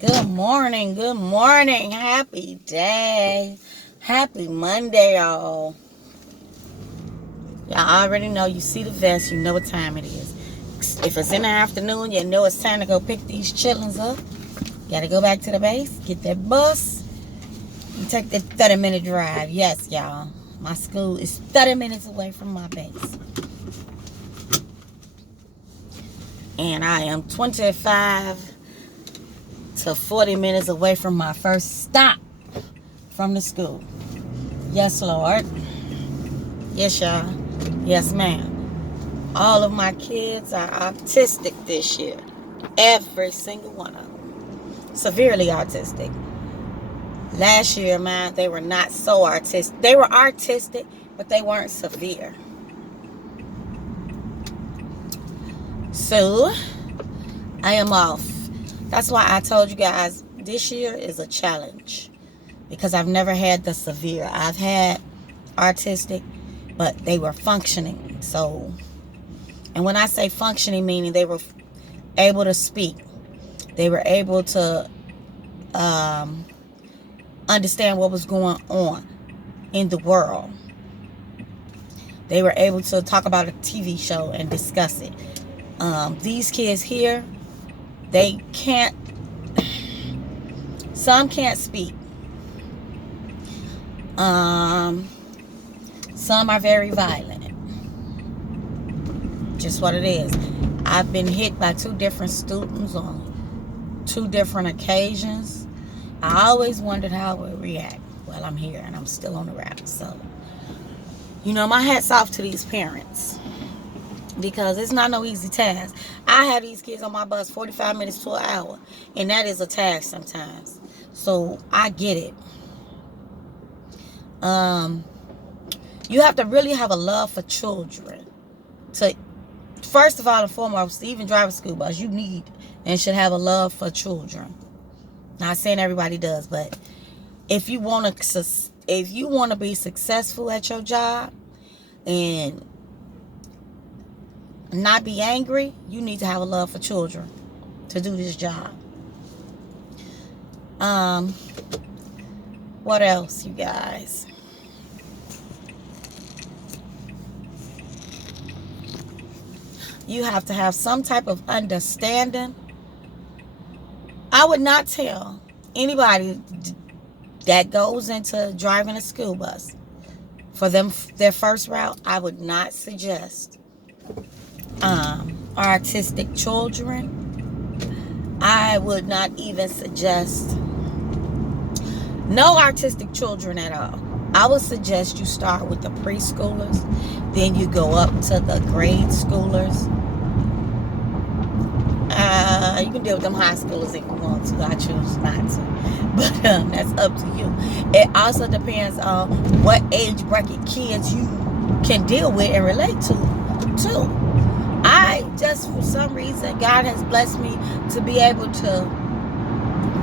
Good morning, good morning. Happy day. Happy Monday, y'all. Y'all already know, you see the vest, you know what time it is. If it's in the afternoon, you know it's time to go pick these chillins up. Gotta go back to the base, get that bus, and take that 30-minute drive. Yes, y'all. My school is 30 minutes away from my base. And I am 25 to 40 minutes away from my first stop from the school. Yes, Lord. Yes, y'all. Yes, ma'am. All of my kids are autistic this year. Every single one of them. Severely autistic. Last year, man, they were not so artistic. They were artistic, but they weren't severe. So, I am off. That's why I told you guys this year is a challenge. Because I've never had the severe. I've had artistic, but they were functioning. So, and when I say functioning, meaning they were able to speak. They were able to understand what was going on in the world. They were able to talk about a TV show and discuss it. These kids here, they can't, some can't speak. Some are very violent. Just what it is. I've been hit by 2 different students on 2 different occasions. I always wondered how I would react. Well, I'm here and I'm still on the route. So, my hat's off to these parents. Because it's not no easy task. I have these kids on my bus 45 minutes to an hour. And that is a task sometimes. So, I get it. You have to really have a love for children. To, first of all and foremost, to even drive a school bus, you need and should have a love for children. Not saying everybody does, but if you want to be successful at your job and not be angry, you need to have a love for children to do this job. What else, you guys? You have to have some type of understanding. I would not tell anybody that goes into driving a school bus for their first route. I would not suggest artistic children. I would not even suggest no artistic children at all. I would suggest you start with the preschoolers, then you go up to the grade schoolers. You can deal with them high schoolers if you want to. I choose not to, but that's up to you. It also depends on what age bracket kids you can deal with and relate to, too. I just, for some reason, God has blessed me to be able to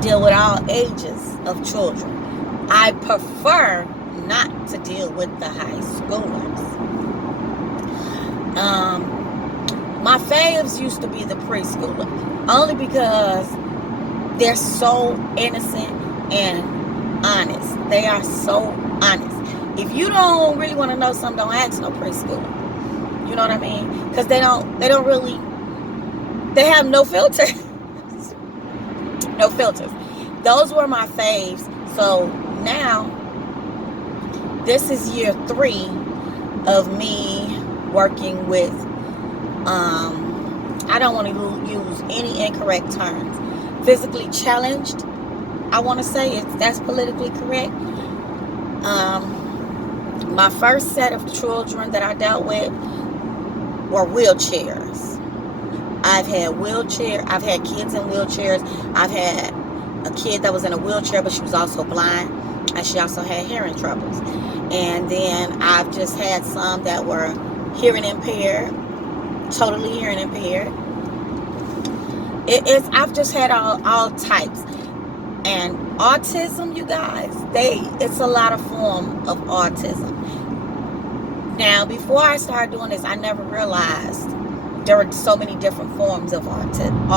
deal with all ages of children. I prefer not to deal with the high schoolers. My faves used to be the preschooler, only because they're so innocent and honest. They are so honest. If you don't really want to know something, don't ask no preschooler. You know what I mean? Because they have no filters. No filters. Those were my faves. So now, this is year 3 of me working with, I don't want to use any incorrect terms. Physically challenged, I want to say that's politically correct. My first set of children that I dealt with were wheelchairs. I've had kids in wheelchairs. I've had a kid that was in a wheelchair, but she was also blind, and she also had hearing troubles. And then I've just had some that were hearing impaired, totally hearing impaired. I've just had all types. And autism, you guys, it's a lot of form of autism. Now, before I started doing this, I never realized there were so many different forms of autism.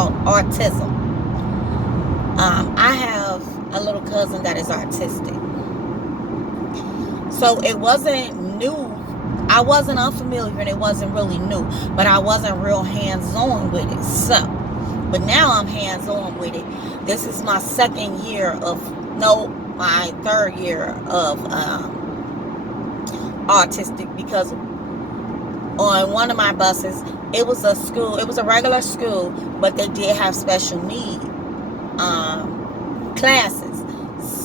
I have a little cousin that is autistic. So it wasn't new. I wasn't unfamiliar and it wasn't really new. But I wasn't real hands-on with it. So, but now I'm hands-on with it. This is my second year of, no, my third year of autistic, because on one of my buses, it was a school, it was a regular school, but they did have special need classes.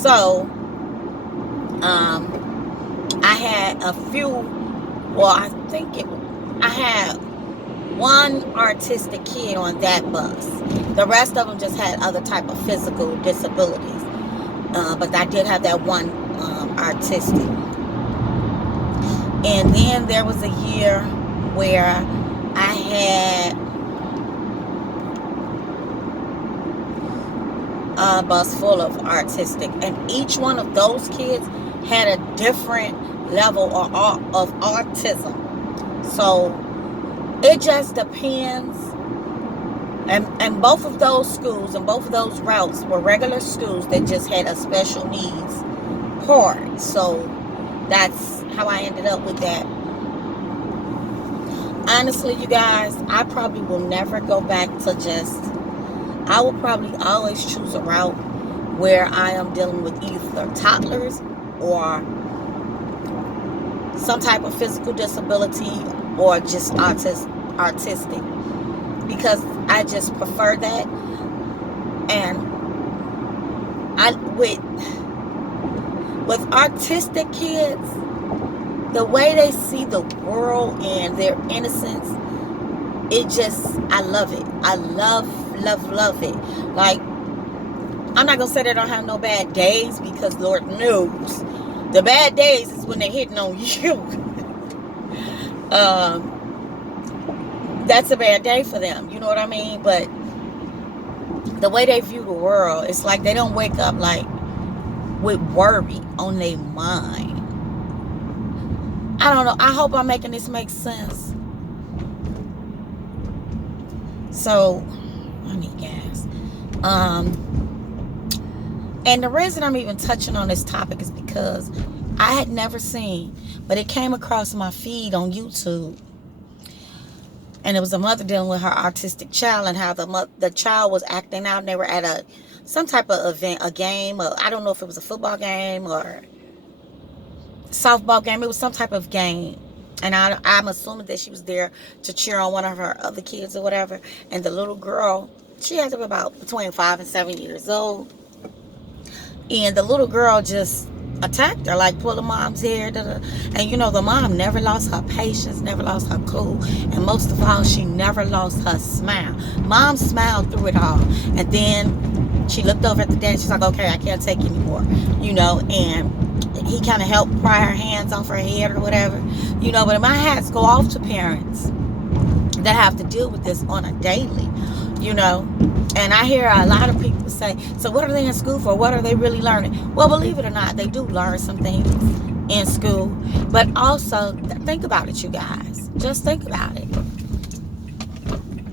So I had a few, well, I had one artistic kid on that bus. The rest of them just had other type of physical disabilities. But I did have that one artistic. And then there was a year where I had a bus full of artistic, and each one of those kids had a different level of autism. So it just depends. And both of those schools and both of those routes were regular schools that just had a special needs part. So that's how I ended up with that. Honestly, you guys, I probably will never go back to I will probably always choose a route where I am dealing with either toddlers or some type of physical disability or just artistic, because I just prefer that. And with artistic kids, the way they see the world and their innocence, I love it. I love it. Like, I'm not gonna say they don't have no bad days, because Lord knows the bad days is when they're hitting on you. That's a bad day for them, you know what I mean? But the way they view the world, it's like they don't wake up like with worry on their mind. I don't know. I hope I'm making this make sense. So I need gas. And the reason I'm even touching on this topic is because I had never seen, but it came across my feed on YouTube. And it was a mother dealing with her autistic child, and how the child was acting out, and they were at some type of event, a game, or I don't know if it was a football game or softball game. It was some type of game. And I'm assuming that she was there to cheer on one of her other kids or whatever. And the little girl, she had to be about between 5 and 7 years old. And the little girl just attacked her, like pulled the mom's hair. And you know, the mom never lost her patience, never lost her cool. And most of all, she never lost her smile. Mom smiled through it all. And then she looked over at the dad. She's like, okay, I can't take anymore. You know, and he kind of helped pry her hands off her head or whatever. You know, but my hats go off to parents that have to deal with this on a daily, you know. And I hear a lot of people say, so what are they in school for? What are they really learning? Well, believe it or not, they do learn some things in school. But also, think about it, you guys. Just think about it.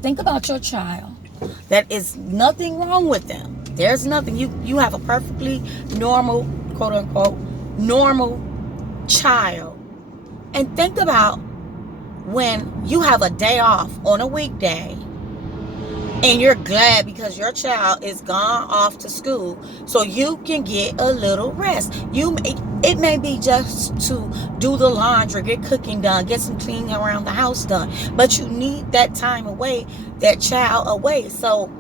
Think about your child. There is nothing wrong with them. There's nothing. You have a perfectly normal, quote unquote, normal child. And think about when you have a day off on a weekday, and you're glad because your child is gone off to school, so you can get a little rest. It may be just to do the laundry, get cooking done, get some cleaning around the house done, but you need that time away, that child away. So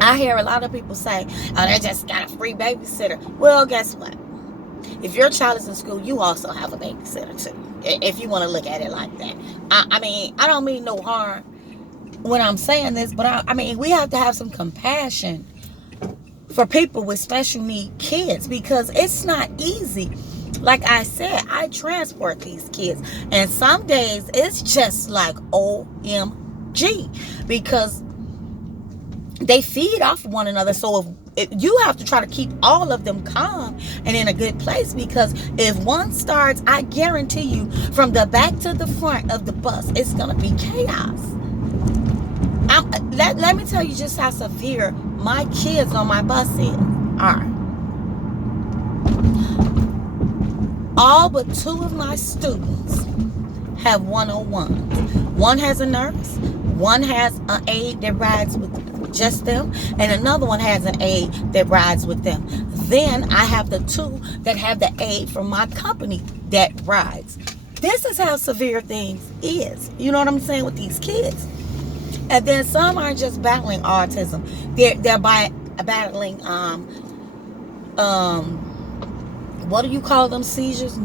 I hear a lot of people say, oh, they just got a free babysitter. Well, guess what? If your child is in school, you also have a babysitter too, if you want to look at it like that. I mean, I don't mean no harm when I'm saying this, but I mean, we have to have some compassion for people with special need kids, because it's not easy. Like I said, I transport these kids, and some days it's just like OMG, because they feed off one another. So if you have to try to keep all of them calm and in a good place, because if one starts, I guarantee you, from the back to the front of the bus, it's gonna be chaos. Let me tell you just how severe my kids on my bus are. All but 2 of my students have 101s. One has a nurse, one has an aide that rides with just them, and another one has an aide that rides with them. Then I have the 2 that have the aide from my company that rides. This is how severe things is. You know what I'm saying, with these kids. And then some aren't just battling autism. They're battling what do you call them, seizures?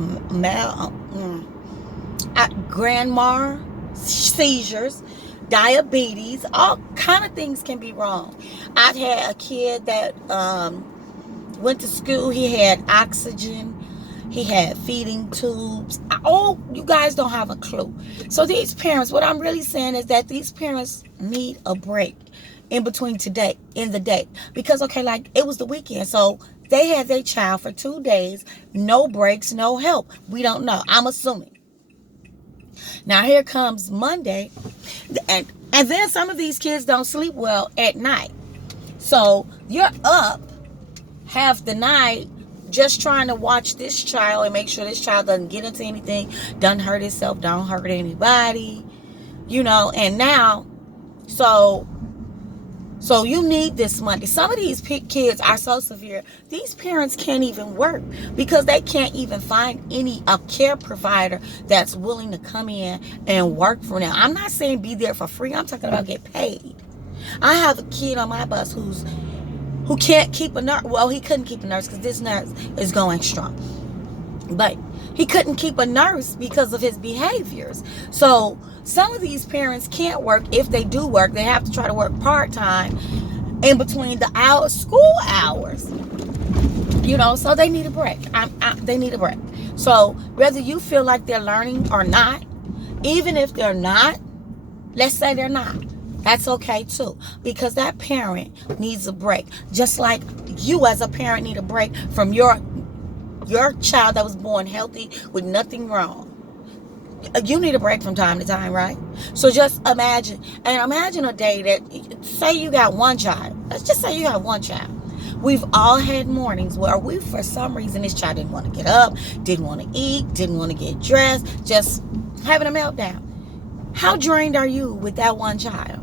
Grand mal seizures, diabetes, all kind of things can be wrong. I've had a kid that went to school. He had oxygen. He had feeding tubes. Oh, you guys don't have a clue. So these parents, what I'm really saying is that these parents need a break in between in the day. Because, okay, like it was the weekend. So they had their child for 2 days. No breaks, no help. We don't know. I'm assuming. Now here comes Monday. And then some of these kids don't sleep well at night. So you're up half the night just trying to watch this child and make sure this child doesn't get into anything, doesn't hurt himself, don't hurt anybody, and now, so you need this money. Some of these kids are so severe, these parents can't even work because they can't even find a care provider that's willing to come in and work for them. I'm not saying be there for free. I'm talking about get paid. I have a kid on my bus who can't keep a nurse. Well, he couldn't keep a nurse because this nurse is going strong. But he couldn't keep a nurse because of his behaviors. So some of these parents can't work. If they do work, they have to try to work part-time in between the school hours. So they need a break. They need a break. So whether you feel like they're learning or not, even if they're not, let's say they're not, that's okay too, because that parent needs a break. Just like you as a parent need a break from your child that was born healthy with nothing wrong. You need a break from time to time, right? So just imagine a day that, say you got one child. Let's just say you have one child. We've all had mornings where for some reason, this child didn't want to get up, didn't want to eat, didn't want to get dressed, just having a meltdown. How drained are you with that one child?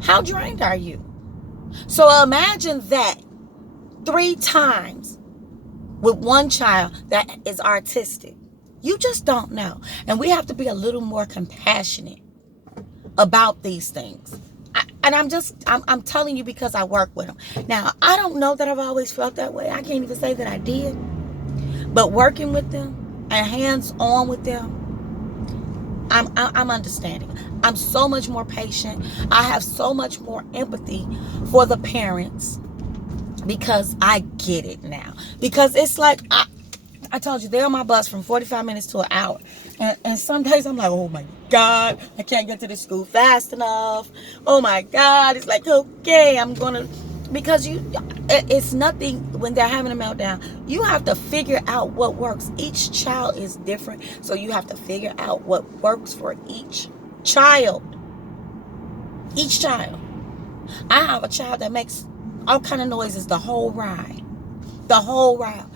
How drained are you? So imagine that 3 times with one child that is autistic. You just don't know. And we have to be a little more compassionate about these things. I'm telling you because I work with them. Now, I don't know that I've always felt that way. I can't even say that I did. But working with them and hands-on with them, I'm understanding. I'm so much more patient. I have so much more empathy for the parents because I get it now. Because it's like, I told you, they're on my bus from 45 minutes to an hour. And some days I'm like, oh my God, I can't get to the school fast enough. Oh my God. It's like, okay, I'm going to, because it's nothing when they're having a meltdown. You have to figure out what works. Each child is different. So you have to figure out what works for each child. Each child. I have a child that makes all kind of noises the whole ride. The whole ride.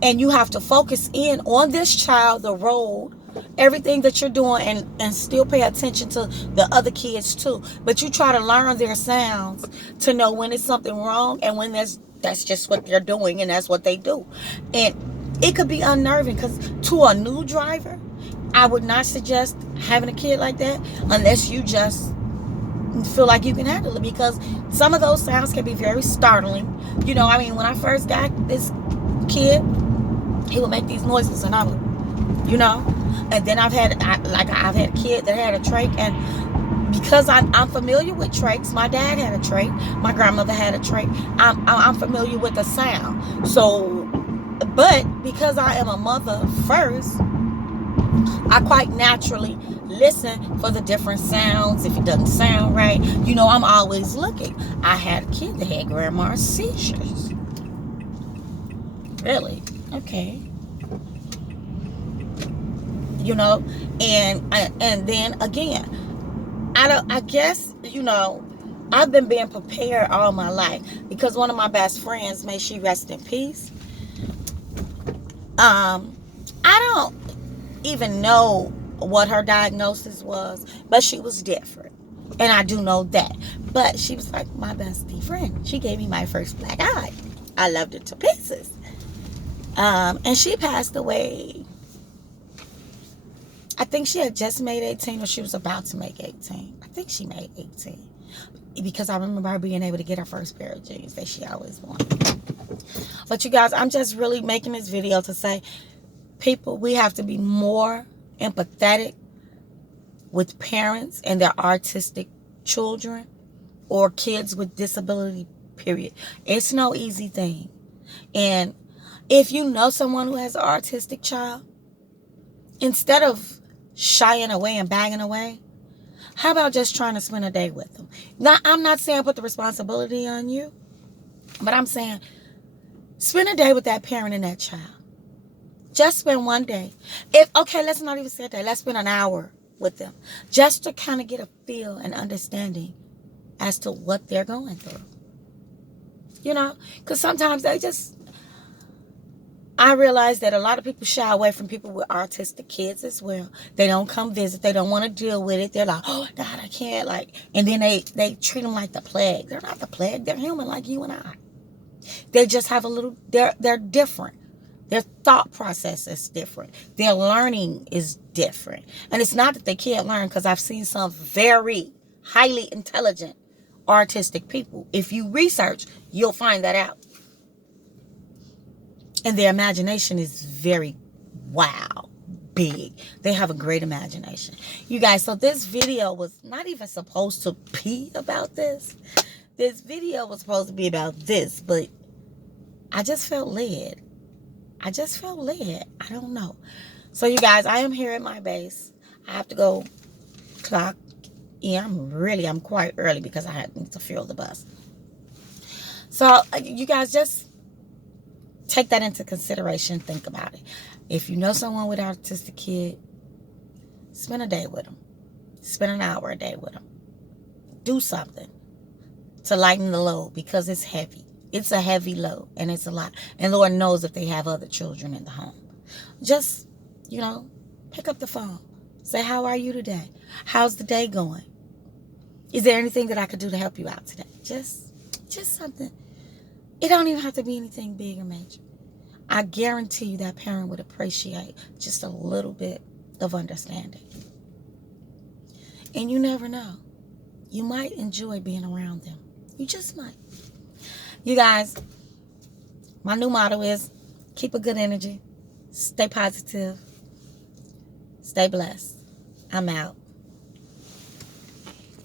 And you have to focus in on this child, the road, everything that you're doing, and still pay attention to the other kids too. But you try to learn their sounds to know when it's something wrong and when that's just what they're doing and that's what they do. And it could be unnerving because to a new driver, I would not suggest having a kid like that unless you just feel like you can handle it, because some of those sounds can be very startling. When I first got this kid, he would make these noises and I would, and then I've had a kid that had a trach, and because I'm familiar with trachs, my dad had a trach, my grandmother had a trach, I'm familiar with the sound. So, but because I am a mother first, I quite naturally listen for the different sounds. If it doesn't sound right, I'm always looking. I had a kid that had grand mal seizures. Really? Okay. And then again, I guess, I've been being prepared all my life because one of my best friends, may she rest in peace. I don't even know what her diagnosis was, but she was different. And I do know that. But she was like my bestie friend. She gave me my first black eye. I loved it to pieces. And she passed away. I think she had just made 18 or she was about to make 18. I think she made 18. Because I remember her being able to get her first pair of jeans that she always wanted. But you guys, I'm just really making this video to say, people, we have to be more empathetic with parents and their autistic children or kids with disability, period. It's no easy thing. And if you know someone who has an autistic child, instead of shying away and banging away, how about just trying to spend a day with them? Now, I'm not saying put the responsibility on you, but I'm saying spend a day with that parent and that child. Just spend one day. Okay, let's not even say a day. Let's spend an hour with them. Just to kind of get a feel and understanding as to what they're going through. Because sometimes I realize that a lot of people shy away from people with autistic kids as well. They don't come visit. They don't want to deal with it. They're like, oh, God, I can't. And then they treat them like the plague. They're not the plague. They're human like you and I. They just have they're different. Their thought process is different. Their learning is different. And it's not that they can't learn, because I've seen some very highly intelligent autistic people. If you research, you'll find that out. And their imagination is very, wow, big. They have a great imagination. You guys, so this video was not even supposed to be about this. This video was supposed to be about this, but I just felt led. I don't know. So you guys, I am here at my base. I have to go clock in. I'm quite early because I need to fuel the bus. So you guys, just take that into consideration. Think about it. If you know someone with an autistic kid, spend a day with them. Spend an hour a day with them. Do something to lighten the load, because it's heavy. It's a heavy load, and it's a lot. And Lord knows if they have other children in the home. Just, pick up the phone. Say, how are you today? How's the day going? Is there anything that I could do to help you out today? Just something. It don't even have to be anything big or major. I guarantee you that parent would appreciate just a little bit of understanding. And you never know. You might enjoy being around them. You just might. You guys, my new motto is keep a good energy, stay positive, stay blessed. I'm out.